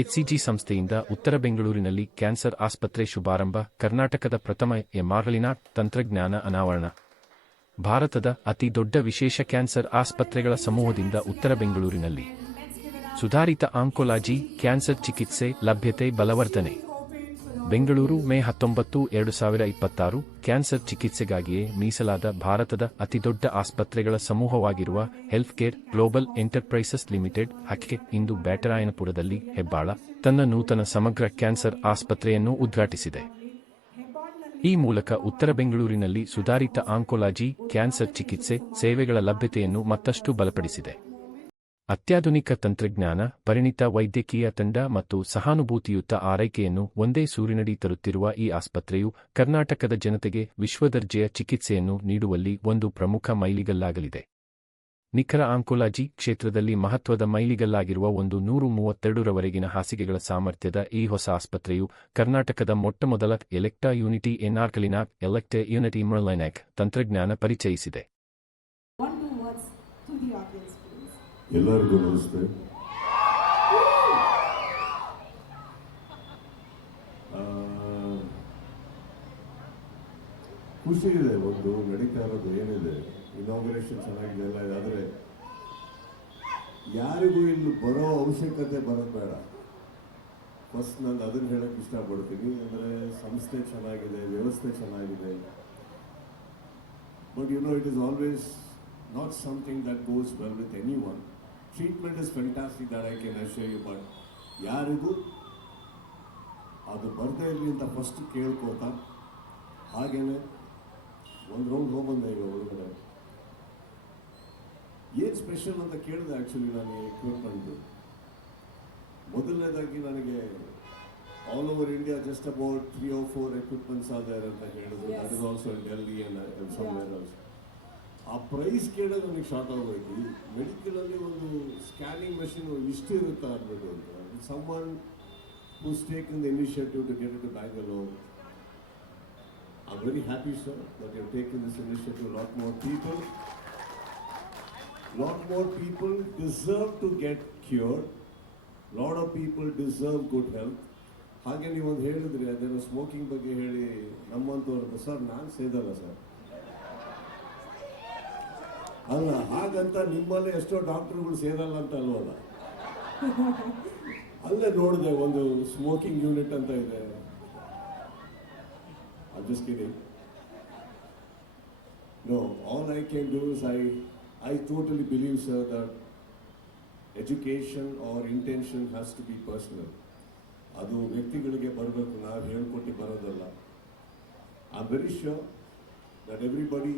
HCG ಸಂಸ್ಥೆಯಿಂದ ಉತ್ತರ ಬೆಂಗಳೂರಿನಲ್ಲಿ ಕ್ಯಾನ್ಸರ್ ಆಸ್ಪತ್ರೆ ಶುಭಾರಂಭ. ಕರ್ನಾಟಕದ ಪ್ರಥಮ ಎಮ್ಆರ್ಲಿನಾಕ್ ತಂತ್ರಜ್ಞಾನ ಅನಾವರಣ. ಭಾರತದ ಅತಿ ದೊಡ್ಡ ವಿಶೇಷ ಕ್ಯಾನ್ಸರ್ ಆಸ್ಪತ್ರೆಗಳ ಸಮೂಹದಿಂದ ಉತ್ತರ ಬೆಂಗಳೂರಿನಲ್ಲಿ ಸುಧಾರಿತ ಆಂಕೋಲಾಜಿ ಕ್ಯಾನ್ಸರ್ ಚಿಕಿತ್ಸೆ ಲಭ್ಯತೆ ಬಲವರ್ಧನೆ. ಬೆಂಗಳೂರು ಮೇ 19, 2026. ಕ್ಯಾನ್ಸರ್ ಚಿಕಿತ್ಸೆಗಾಗಿಯೇ ಮೀಸಲಾದ ಭಾರತದ ಅತಿದೊಡ್ಡ ಆಸ್ಪತ್ರೆಗಳ ಸಮೂಹವಾಗಿರುವ ಹೆಲ್ತ್ಕೇರ್ ಗ್ಲೋಬಲ್ ಎಂಟರ್ಪ್ರೈಸಸ್ ಲಿಮಿಟೆಡ್ ಹಕ್ಕೆ ಇಂದು ಬ್ಯಾಟರಾಯನಪುರದಲ್ಲಿ ಹೆಬ್ಬಾಳ ತನ್ನ ನೂತನ ಸಮಗ್ರ ಕ್ಯಾನ್ಸರ್ ಆಸ್ಪತ್ರೆಯನ್ನು ಉದ್ಘಾಟಿಸಿದೆ. ಈ ಮೂಲಕ ಉತ್ತರ ಬೆಂಗಳೂರಿನಲ್ಲಿ ಸುಧಾರಿತ ಆಂಕೋಲಾಜಿ ಕ್ಯಾನ್ಸರ್ ಚಿಕಿತ್ಸೆ ಸೇವೆಗಳ ಲಭ್ಯತೆಯನ್ನು ಮತ್ತಷ್ಟು ಬಲಪಡಿಸಿದೆ. ಅತ್ಯಾಧುನಿಕ ತಂತ್ರಜ್ಞಾನ, ಪರಿಣಿತ ವೈದ್ಯಕೀಯ ತಂಡ ಮತ್ತು ಸಹಾನುಭೂತಿಯುತ ಆರೈಕೆಯನ್ನು ಒಂದೇ ಸೂರಿನಡಿ ತರುತ್ತಿರುವ ಈ ಆಸ್ಪತ್ರೆಯು ಕರ್ನಾಟಕದ ಜನತೆಗೆ ವಿಶ್ವದರ್ಜೆಯ ಚಿಕಿತ್ಸೆಯನ್ನು ನೀಡುವಲ್ಲಿ ಒಂದು ಪ್ರಮುಖ ಮೈಲಿಗಲ್ಲಾಗಲಿದೆ. ನಿಖರ ಆಂಕೋಲಾಜಿ ಕ್ಷೇತ್ರದಲ್ಲಿ ಮಹತ್ವದ ಮೈಲಿಗಲ್ಲಾಗಿರುವ 132ರವರೆಗಿನ ಹಾಸಿಗೆಗಳ ಸಾಮರ್ಥ್ಯದ ಈ ಹೊಸ ಆಸ್ಪತ್ರೆಯು ಕರ್ನಾಟಕದ ಮೊಟ್ಟಮೊದಲ ಎಲೆಕ್ಟಾ ಯೂನಿಟಿ ಎನ್ಆರ್ಕಲಿನಾಕ್ ಎಲೆಕ್ಟಾ ಯೂನಿಟಿ ಮರ್ಲೈನಾಕ್ ತಂತ್ರಜ್ಞಾನ ಪರಿಚಯಿಸಿದೆ. ಎಲ್ಲರಿಗೂ ನಮಸ್ತೆ. ಖುಷಿ ಇದೆ, ಒಂದು ನಡೀತಾ ಇರೋದು ಏನಿದೆ, ಇನಾಗ್ರೇಷನ್ ಚೆನ್ನಾಗಿದೆ ಎಲ್ಲ ಇದೆ. ಆದರೆ ಯಾರಿಗೂ ಇಲ್ಲಿ ಬರೋ ಅವಶ್ಯಕತೆ ಬರೋದು ಬೇಡ. ಫಸ್ಟ್ ನಾನು ಅದನ್ನು ಹೇಳಕ್ಕೆ ಇಷ್ಟಪಡ್ತೀನಿ. ಅಂದರೆ ಸಂಸ್ಥೆ ಚೆನ್ನಾಗಿದೆ, ವ್ಯವಸ್ಥೆ ಚೆನ್ನಾಗಿದೆ. But it is always not something that goes well with anyone. Treatment is fantastic, that I can assure you, but ಯಾರಿಗೂ ಅದು ಬರ್ದೇ ಇರಲಿ ಅಂತ ಫಸ್ಟ್ ಕೇಳ್ಕೋತಾ ಹಾಗೇನೆ ಒಂದು ರೌಂಡ್ ಹೋಗ್ಬಂದೆ ಈಗ ಒಳಗಡೆ. ಏನು ಸ್ಪೆಷಲ್ ಅಂತ ಕೇಳಿದೆ ಆ್ಯಕ್ಚುಲಿ ನಾನು ಎಕ್ವಿಪ್ಮೆಂಟ್. ಮೊದಲನೇದಾಗಿ ನನಗೆ all over India just about 3 or 4 equipments are there ಅಂತ ಹೇಳಿದ್ರು. That is also in Delhi and somewhere also. ಆ ಪ್ರೈಸ್ ಕೇಳೋದು ನನಗೆ ಶಾರ್ಟ್ ಆಗೋಯ್ತು. ಮೆಡಿಕಲಲ್ಲಿ ಒಂದು ಸ್ಕ್ಯಾನಿಂಗ್ ಮಷಿನ್ ಇಷ್ಟು ಇರುತ್ತಾ ಅಂದ್ಬಿಟ್ಟು ಅಂತ. Someone who's taken the initiative to get it to Bangalore. I am very happy sir that you have taken this initiative. Lot more people deserve to get cured. Lot of people deserve good health. ಹಾಗೆ ನೀವೊಂದು ಹೇಳಿದ್ರಿ ಅದೇನೋ smoking ಬಗ್ಗೆ ಹೇಳಿ ನಮ್ಮಂತವ್ರದ್ದು. Sir ನಾನು ಸೇದಲ್ಲ sir, ಅಲ್ಲ ಹಾಗಂತ ನಿಮ್ಮಲ್ಲೇ ಎಷ್ಟೋ ಡಾಕ್ಟರ್ಗಳು ಸೇರಲ್ಲ ಅಂತ ಅಲ್ವಲ್ಲ. ಅಲ್ಲೇ ನೋಡಿದೆ ಒಂದು ಸ್ಮೋಕಿಂಗ್ ಯೂನಿಟ್ ಅಂತ ಇದೆ. I'm just kidding. No, all I can do is I totally believe, sir, that education or intention has to be personal. ಅದು ವ್ಯಕ್ತಿಗಳಿಗೆ ಬರಬೇಕು, ನಾವು ಹೇಳ್ಕೊಟ್ಟು ಬರೋದಲ್ಲ. I'm very sure that everybody,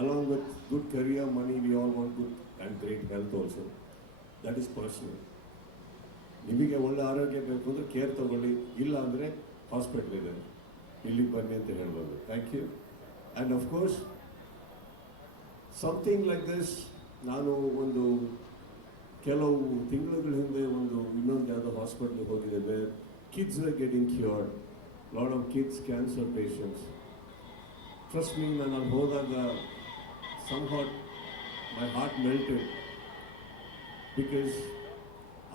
along with good career, money, we all want good and great health also. That is personal. ನಿಮಗೆ ಒಳ್ಳೆ ಆರೋಗ್ಯ ಬೇಕು ಅಂದರೆ ಕೇರ್ ತಗೊಳ್ಳಿ, ಇಲ್ಲ ಅಂದರೆ ಹಾಸ್ಪಿಟ್ಲ್ ಇದೆ, ಇಲ್ಲಿಗೆ ಬನ್ನಿ ಅಂತ ಹೇಳ್ಬೋದು. Thank you. And of course something like this. ನಾನು ಒಂದು ಕೆಲವು ತಿಂಗಳ ಹಿಂದೆ ಇನ್ನೊಂದು ಯಾವುದೋ ಹಾಸ್ಪಿಟ್ಲಿಗೆ ಹೋಗಿದೆ. Where kids are getting cured, lot of kids cancer patients. Trust me, ನಾನು ಅಲ್ಲಿ ಹೋದಾಗ somewhat my heart melted, because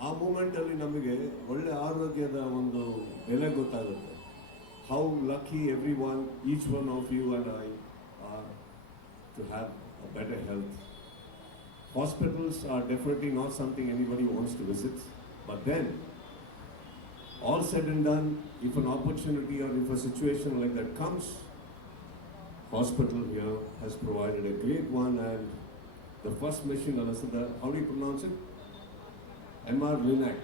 ಆ ಮೂಮೆಂಟಲ್ಲಿ ನಮಗೆ ಒಳ್ಳೆ ಆರೋಗ್ಯದ ಒಂದು ಬೆಲೆ ಗೊತ್ತಾಗುತ್ತೆ. How lucky every one, each one of you and I are to have a better health. Hospitals are definitely not something anybody wants to visit, but then all said and done, if an opportunity or if a situation like that comes, hospital here has provided a great one. And the first mission, how do you pronounce it? MR-Linac.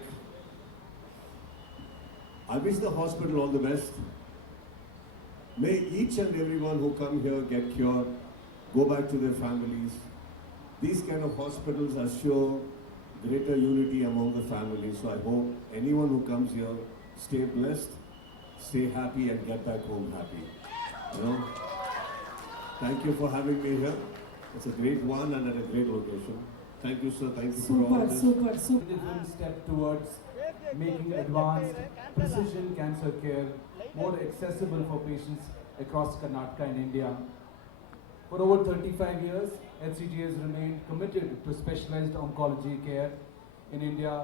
I wish the hospital all the best. May each and everyone who come here get cured, go back to their families. These kind of hospitals assure greater unity among the families. So I hope anyone who comes here stay blessed, stay happy and get back home happy. You know? Thank you for having me here. It's a great one and at a great location. Thank you, sir. Thank you for all this. Super. Different step towards making advanced precision cancer care more accessible for patients across Karnataka and India. For over 35 years, HCG has remained committed to specialized oncology care in India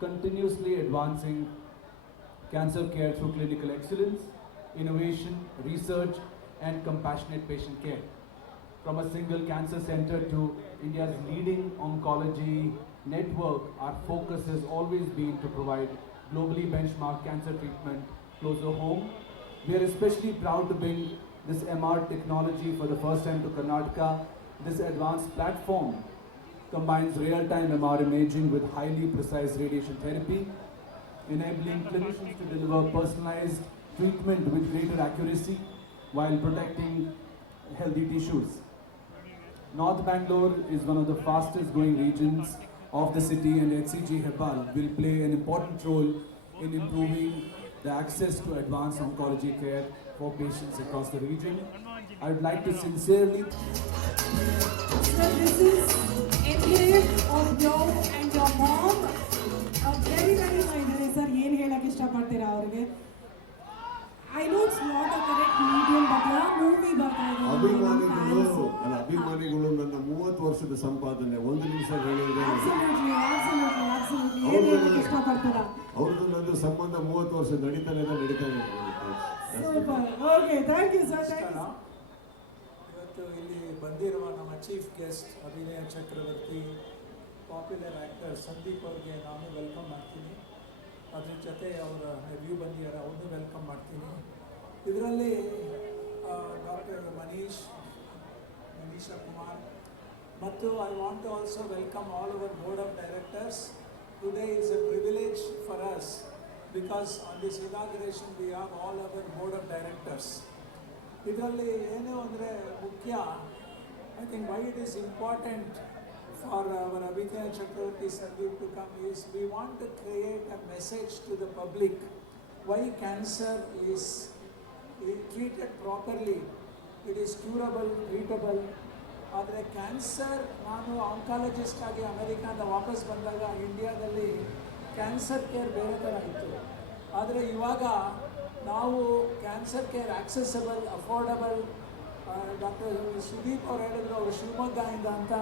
continuously advancing cancer care through clinical excellence, innovation, research, and compassionate patient care. From a single cancer center to India's leading oncology network, our focus has always been to provide globally benchmark cancer treatment closer home. We are especially proud to bring this MR technology for the first time to Karnataka. This advanced platform combines real-time MR imaging with highly precise radiation therapy, enabling clinicians to deliver personalized treatment with greater accuracy while protecting healthy tissues. North Bangalore is one of the fastest growing regions of the city, and HCG Hebbal will play an important role in improving the access to advanced oncology care for patients across the region. I would like to sincerely Sir, this is MBA of you and your mom. Very fine, sir. ಏನು ಹೇಳಕ್ಕೆ ಇಷ್ಟಪಡ್ತೀರಾ ಅವ್ರಿಗೆ? I know it's not a correct medium, but your movie ಬರ್ತಾ ಇದೆ. ಅಭಿಮಾನಿಗಳು ನನ್ನ 30 ವರ್ಷದ ಸಂಪಾದನೆ ಒಂದು ನಿಮಿಷ ಹೇಳಿದ್ರೆ Absolutely. ಏನು ಹೇಳಕ್ಕೆ ಇಷ್ಟಪಡ್ತೀರಾ? ಅವ್ರದ್ದು ನನ್ನ ಸಂಬಂಧ 30 ವರ್ಷ ನಡೀತಾನೆ ಇದೆ. Super. Okay, thank you, sir. Thank you. ಇವತ್ತು ಇಲ್ಲಿ ಬಂದಿರುವ ನಮ್ಮ ಚೀಫ್ ಗೆಸ್ಟ್ ಅಭಿನಯ ಚಕ್ರವರ್ತಿ, ಪಾಪ್ಯುಲರ್ ಆ್ಯಕ್ಟರ್ ಸಂದೀಪ್ ಅವ್ರಿಗೆ ನಾನು ವೆಲ್ಕಮ್ ಮಾಡ್ತೀನಿ. ಅದ್ರ ಜೊತೆ ಅವರ ರಿವ್ಯೂ ಬಂದಿದ್ದಾರೆ, ಅವ್ರನ್ನೂ ವೆಲ್ಕಮ್ ಮಾಡ್ತೀನಿ. ಇದರಲ್ಲಿ ಡಾಕ್ಟರ್ ಮನೀಷಾ ಕುಮಾರ್ ಮತ್ತು I want to also welcome all our board of directors. Today is a privilege for us because on this inauguration we have all our board of directors. ಇದರಲ್ಲಿ ಏನು ಅಂದರೆ ಮುಖ್ಯ, I think why it is important for our Abhinaya Chakravarti Sandeep to come is we want to create a message to the public why cancer is treated properly. It is curable, treatable. ಆದರೆ cancer, ನಾನು oncologist ಆಗಿ ಅಮೆರಿಕಾದ ವಾಪಸ್ ಬಂದಾಗ ಇಂಡಿಯಾದಲ್ಲಿ cancer care ಬೇರೆ ಥರ ಇತ್ತು. ಆದರೆ ಇವಾಗ ನಾವು cancer care accessible, affordable. Doctor Sudeep ಅವ್ರು ಹೇಳಿದ್ರು ಅವರು ಶಿವಮೊಗ್ಗದಿಂದ ಅಂತ.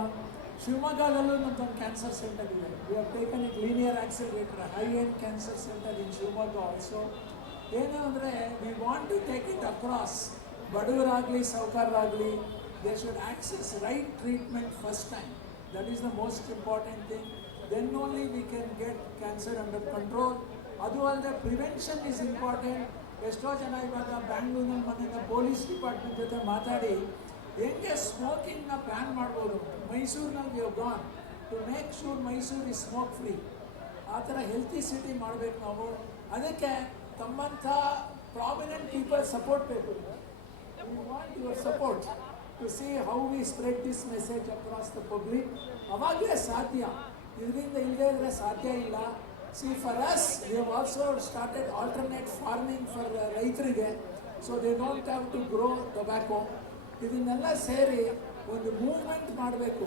ಶಿವಮೊಗ್ಗದಲ್ಲೂ ನಮ್ಮದೊಂದು ಕ್ಯಾನ್ಸರ್ ಸೆಂಟರ್ ಇದೆ. We have taken it linear accelerator, high end cancer centre in Shivamogga also. ಏನು ಅಂದರೆ we want to take it across. ಬಡವರಾಗಲಿ ಸಾಹುಕಾರರಾಗಲಿ, they should access right treatment first time. That is the most important thing. Then only we can get cancer under control. ಅದು ಅಲ್ಲದೆ prevention is important. ಎಷ್ಟೋ ಜನ ಇವಾಗ ಬ್ಯಾಂಗ್ಳೂರಿನಲ್ಲಿ ಮನೆಯಿಂದ ಪೊಲೀಸ್ ಡಿಪಾರ್ಟ್ಮೆಂಟ್ ಜೊತೆ ಮಾತಾಡಿ ಹೆಂಗೆ ಸ್ಮೋಕಿಂಗ್ನ ಬ್ಯಾನ್ ಮಾಡ್ಬೋದು. ಮೈಸೂರಿನಲ್ಲಿ we have gone to make sure Mysuru is smoke free. ಆ ಥರ ಹೆಲ್ತಿ ಸಿಟಿ ಮಾಡಬೇಕು ನಾವು. ಅದಕ್ಕೆ ತಮ್ಮಂಥ ಪ್ರಾಮಿನೆಂಟ್ ಪೀಪಲ್ ಸಪೋರ್ಟ್ ಬೇಕು. We want your support to see how we spread this message across the public. ಅವಾಗಲೇ ಸಾಧ್ಯ, ಇದರಿಂದ ಇಲ್ಲದೇ ಇದ್ರೆ ಸಾಧ್ಯ ಇಲ್ಲ. See, for us, we have also started alternate farming for ರೈತರಿಗೆ, so they don't have to grow tobacco. ಇದನ್ನೆಲ್ಲ ಸೇರಿ ಒಂದು ಮೂವ್ಮೆಂಟ್ ಮಾಡಬೇಕು.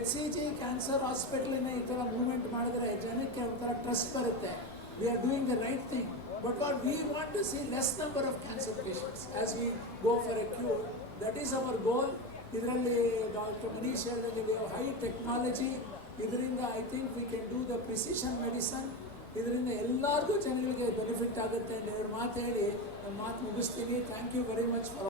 HCG ಕ್ಯಾನ್ಸರ್ ಹಾಸ್ಪಿಟಲಿನ ಈ ಥರ ಮೂವ್ಮೆಂಟ್ ಮಾಡಿದ್ರೆ ಜನಕ್ಕೆ ಒಂಥರ ಟ್ರಸ್ಟ್ ಬರುತ್ತೆ. We are doing the right thing. But what we want to see less number of cancer patients as we go for a cure. That is our goal. ಇದರಲ್ಲಿ doctor Manish ಹೇಳಿದ್ರೆ high technology. ಇದರಿಂದ I think we can do the precision medicine. ಇದರಿಂದ ಎಲ್ಲರಿಗೂ ಜನಗಳಿಗೆ benefit ಆಗುತ್ತೆ ಅಂತ ಮಾತು ಹೇಳಿ ನನ್ನ ಮಾತು ಮುಗಿಸ್ತೀನಿ. Thank you very much for